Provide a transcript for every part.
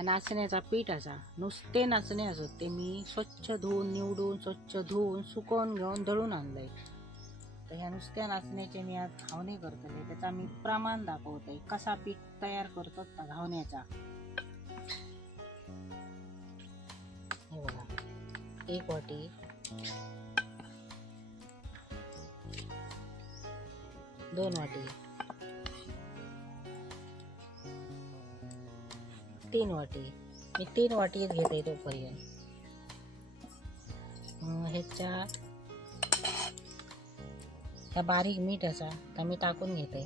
ह्या नाचण्याचा पीठ असा. नुसते नाचणे असत ते मी स्वच्छ धुवून निवडून स्वच्छ धुवून सुकवून घेऊन दळून आणलंय. तर ह्या नुसत्या नाचण्याचे मी आज घावणे करतले त्याचा मी प्रमाण दाखवतोय. कसा पीठ तयार करतो त्या घावण्याचा. हे बघा. एक वाटी. दोन वाटी. तीन वाटी. मी तीन वाटीच घेते तोपर्यंत. ह्याच्या त्या ह्या बारीक मीठ असा तर मी टाकून घेते.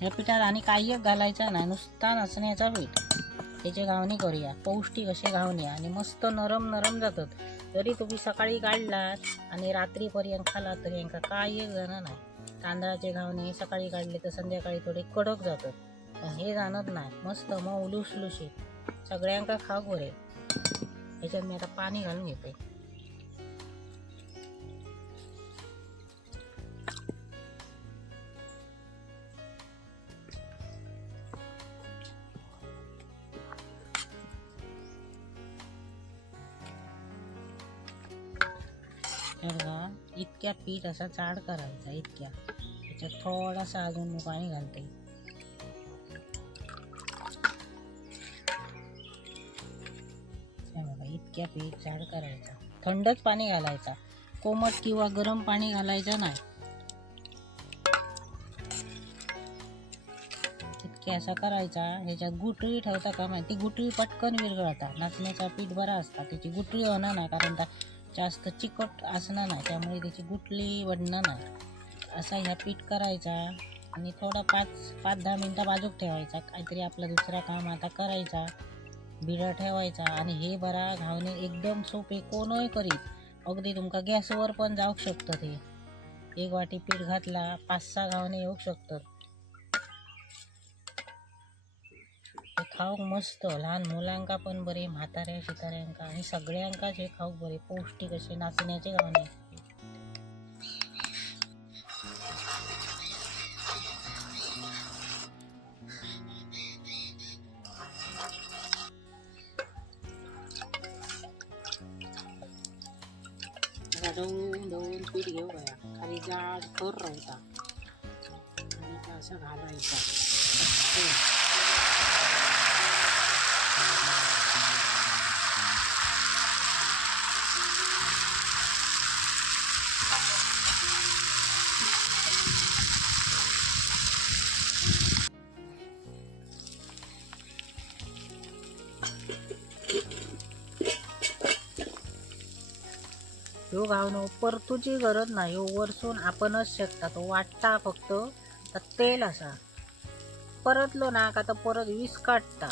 ह्या पिठात आणि काही घालायचं घालायचा नाही नुसता नसण्याचा पीठ. त्याचे घावणे करूया. पौष्टिक असे घावणे आणि मस्त नरम नरम जातात. जरी तुम्ही सकाळी काढलात आणि रात्रीपर्यंत खालात तरी यांका काय एक जाणं नाही. तांदळाचे घावणे सकाळी काढले तर संध्याकाळी थोडे कडक जातात. पण हे जाणत नाही. मस्त मग लुसलुशीत. सगळ्यांका खाऊ बरे ह्याच्यात मी आता पाणी घालून घेते. तर बघा इतक्या पीठ असा जाड करायचा इतक्या. त्याच्यात थोडासा अजून मी पाणी घालते. बघा इतक्या पीठ जाड करायचा. थंडच पाणी घालायचा. कोमट किंवा गरम पाणी घालायचं नाही. इतके असा करायचा ह्याच्यात गुटळी ठेवता का माहिती? गुटळी पटकन विरघळता. नाचण्याचा पीठ बरा असता. त्याची गुटळी होणार नाही कारण त्या जास्त चिकट असणार नाही त्यामुळे त्याची गुटली वडणार नाही. असा ह्या पीठ करायचा आणि थोडा पाच पाच दहा मिनटं बाजूक ठेवायचा. काहीतरी आपला दुसरा काम आता करायचा बिडा ठेवायचा आणि हे बरा घावणे एकदम सोपे कोणही करीत. अगदी तुमका गॅसवर पण जाऊ शकतं ते. एक वाटी पीठ घातला पाच सहा घावणे येऊ शकतं खावंक खाऊक मस्त लहान मुलांका पण बरे म्हाताऱ्या शिताऱ्यांका आणि सगळ्यांकाच हे खाऊक बरे पौष्टिक असे नाचण्याचे गाणे दळून दळून पीठ घेऊ गया खाली जाड कर राहता आणि असं घालायचं. भावनो परतुची परतूची गरज नाही ह्यो वरसून आपणच शकता तो हो. वाटता फक्त तेल असा. परतलो ना का तर परत वीस काढता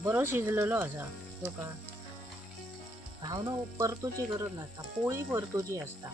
बरो शिजलेलो असा तो का. भावनो हो, परतूची गरज नसता. पोळी परतूची असता.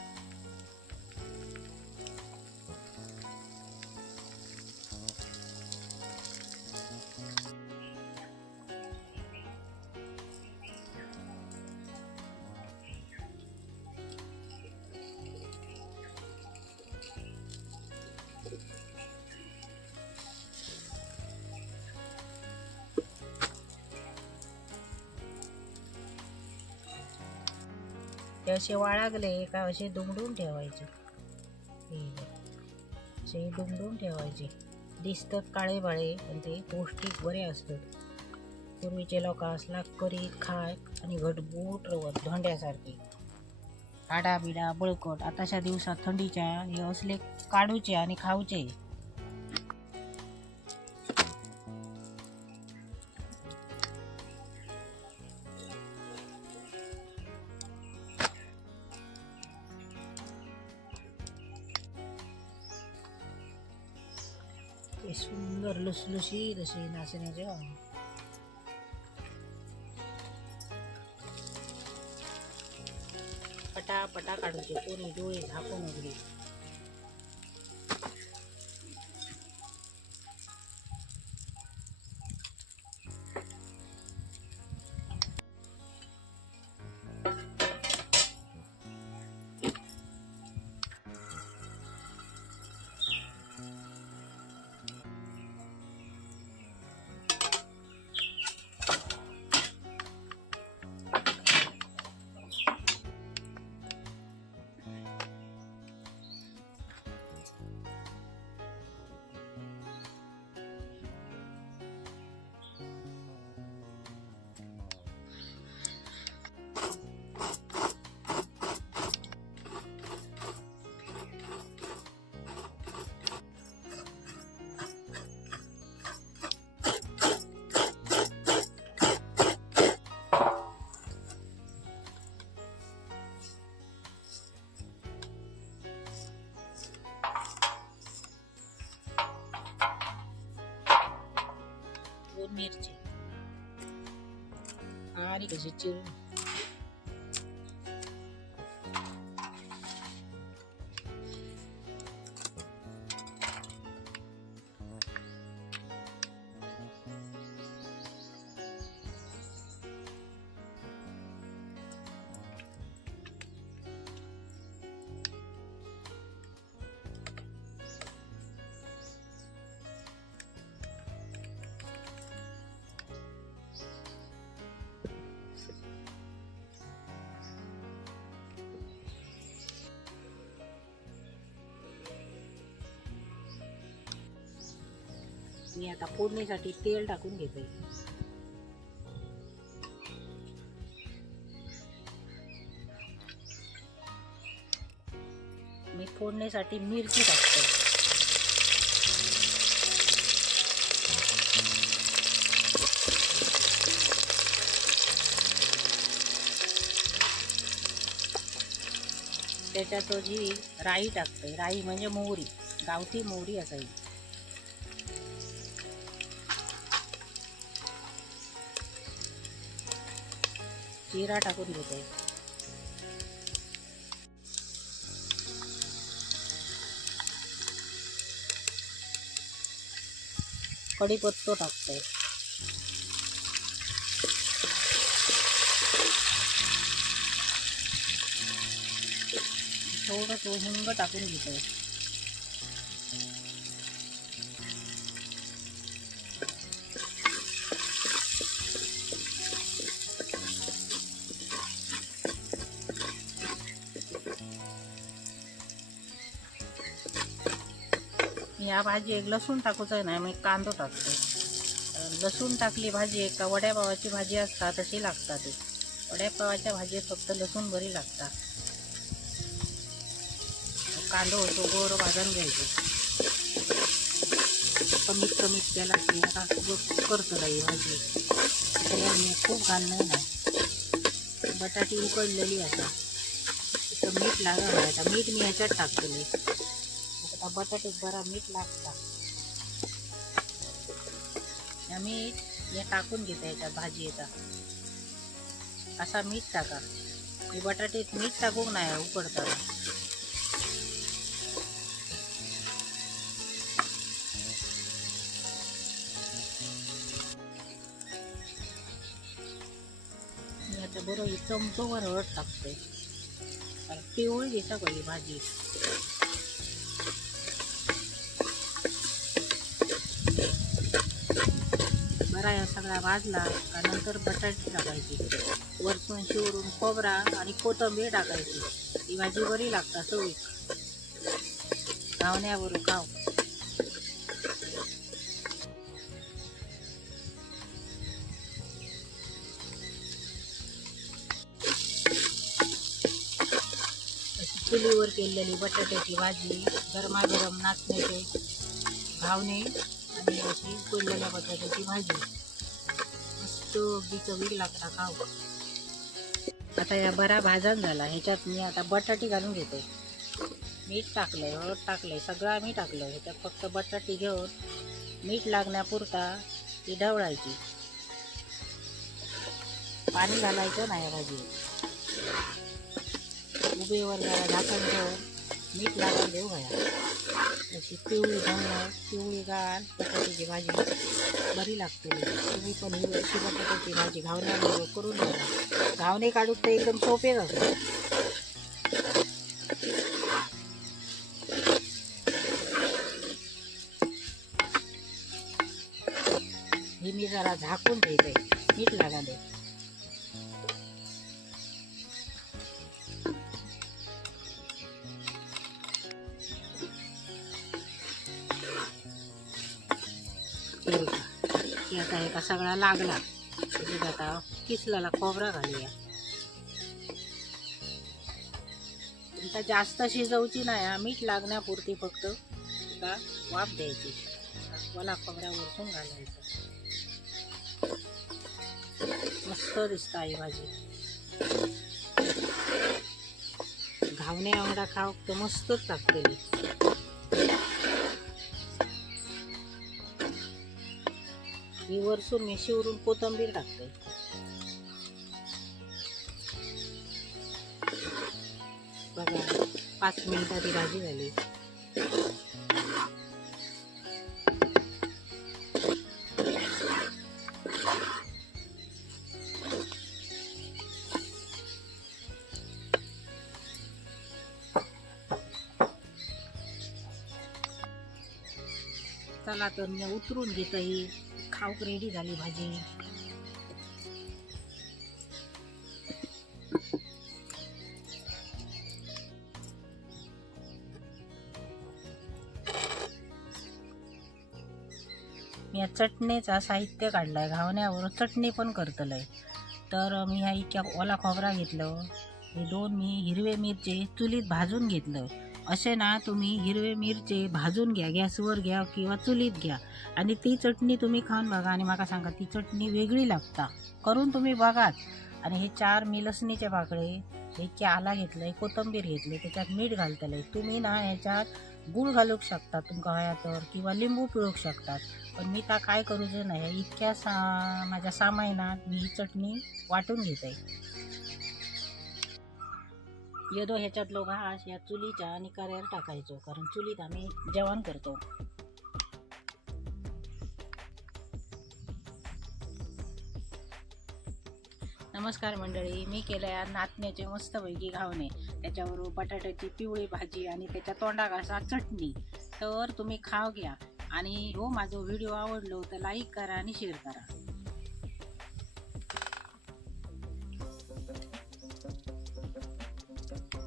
ते असे वाळागले का असे दुमडून ठेवायचे. असे दुमडून ठेवायचे. दिसतात काळे बाळे पण ते पौष्टिक बरे असतात. पूर्वीचे लोक असला करीत खाय आणि घटबूट रवत धोंड्यासारखी. आडा बिडा बळकट. आताच्या दिवसात थंडीच्या हे असले काढूचे आणि खाऊचे. ते सुंदर लुसलुशीत असे नाचण्याचे गाणे. पटापटा काढूचे कोणी डोळे झाकून उघडी मिरची മിർച്ചി ആരി കഴിച്ചു मी आता फोडणीसाठी तेल टाकून घेते. मी फोडणीसाठी मिरची टाकते. त्याच्यात जी राई टाकते राई म्हणजे मोहरी गावठी मोहरी असायची. जिरा टाकून घेते कढीपत्तो टाकते थोडं तो हिंग टाकून घेते ह्या भाजी एक लसूण टाकूचं आहे ना मी कांदो टाकतो. लसूण टाकली भाजी का वड्यापावाची भाजी असता तशी लागतात ती. वड्यापावाच्या भाजीत फक्त लसूण बरी लागतात. कांदो होतो गोर भाजून घ्यायचे. कमीत कमीत त्याला आता करतो नाही भाजी. त्याला मी खूप घालणार नाही. बटाटी उकडलेली आता. मीठ लागलं नाही. आता मीठ मी ह्याच्यात टाकलेले आता बटाट्यात बरा मीठ लागता. या मीठ हे टाकून घेता याच्यात भाजी येतात असा मीठ टाका. मी बटाट्यात मीठ टाकूक नाही उकडताना मी आता बरं चमचोवर हळद टाकते. कारण पिवळी दिसा ही भाजी? बरा या सगळा भाजला का नंतर बटाटे टाकायची. वरतून शिवरून खोबरा आणि कोथिंबीर टाकायची. ही भाजी बरी लागता चवीक घावण्यावरून खाव चुलीवर केलेली बटाट्याची भाजी गरमागरम नाचण्याचे घावणे आणि अशी उकडलेल्या बटाट्याची भाजी. मस्त अगदी चवीक लागता खाऊ आता या बरा भाजण झाला. ह्याच्यात मी आता बटाटी घालून घेते. मीठ टाकलंय हळद टाकलंय सगळं आम्ही टाकलं ह्याच्यात फक्त बटाटी घेऊन मीठ लागण्यापुरता ती ढवळायची. पाणी घालायचं नाही भाजी उभेवर जरा झाकण ठेवून मीठ लागून देऊ घ्या अशी पिवळी धमण पिवळी गाल बटाट्याची भाजी बरी लागते तुम्ही पण ही अशी बटाट्याची भाजी घावण्याबरोबर करून घ्या घावणे काढून तर एकदम सोपे असतात ही मी जरा झाकून ठेवते. मीठ लागाले की आता एका सगळा लागला. त्याच्यात आता किसलेला खोबरा घालूया. आता जास्त शिजवची नाही हा, मीठ लागण्यापुरती फक्त एका वाफ द्यायची. मला खोबऱ्या वरतून घालायचं. मस्त दिसत आई भाजी. घावणे आंबडा खाव तर मस्तच लागतेली ही वरसून मी शिवरून कोथंबीर टाकते बघा पाच मिनिटात ही भाजी झाली. चला तर मी उतरून घेत ही. खाऊक रेडी झाली भाजी. मी या चटणीचा साहित्य काढलाय घावण्यावर. चटणी पण करतलंय. तर मी ह्या इतक्या ओला खोबरा घेतलं. हे दोन मी हिरवे मिरचे चुलीत भाजून घेतलं. असे ना तुम्ही हिरवे मिरचे भाजून घ्या गॅसवर घ्या किंवा चुलीत घ्या. आणि ती चटणी तुम्ही खाऊन बघा आणि मला सांगा ती चटणी वेगळी लागता. करून तुम्ही बघाच आणि हे चार मी लसणीचे पाकळे हे आला घेतलंय कोथंबीर घेतली त्याच्यात मीठ घालतलंय. तुम्ही ना ह्याच्यात गूळ घालूक शकता तुमका हया तर किंवा लिंबू पिळूक शकतात. पण मी त्या काय करूच नाही इतक्या सा माझ्या सामायनात मी ही चटणी वाटून घेते. येदो ह्याच्यातलो घास या चुलीच्या आणि कार्यावर टाकायचो कारण चुलीत आम्ही जेवण करतो. नमस्कार मंडळी मी केल्या आज नाचण्याचे मस्तपैकी घावणे. त्याच्यावर बटाट्याची पिवळी भाजी आणि त्याच्या तोंडा घासा चटणी. तर तुम्ही खाव घ्या. आणि हो माझा व्हिडिओ आवडलो तर लाईक करा आणि शेअर करा.